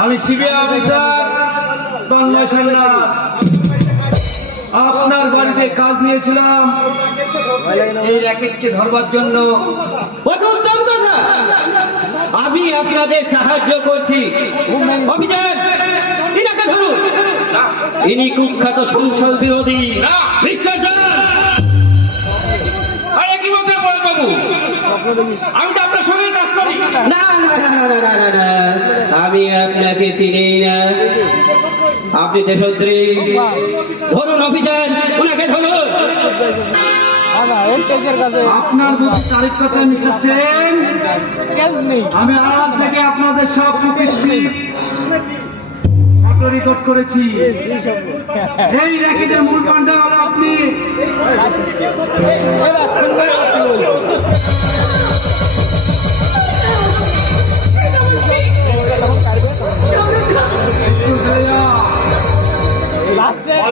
আমি CBI officer Tanmoy Sanyal. আপনার বাড়িতে কাজ নিয়েছিলাম এই র্যাকেটকে ধরবার জন্য। আমি আপনাদের সাহায্য করছি। অভিযান ইনাকে ধরুন, ইনি কুখ্যাত সংসদ বিরোধী মিস্টার জন। আরে কি বলছেন বাবু, আমি তো আপনার সঙ্গে কাজ করি। না না না না না না না, আমি আপনাকে চিনি না, আপনি দেশদ্রোহী। ধরুন অভিযান, ওনাকে ধরুন। আপনার বুদ্ধি তারিখ কথা মিস্টার সেন। আমি আজ থেকে আপনাদের সব ফটো রেকর্ড করেছি। এই র্যাকেটের মূল পান্ডা হলো আপনি।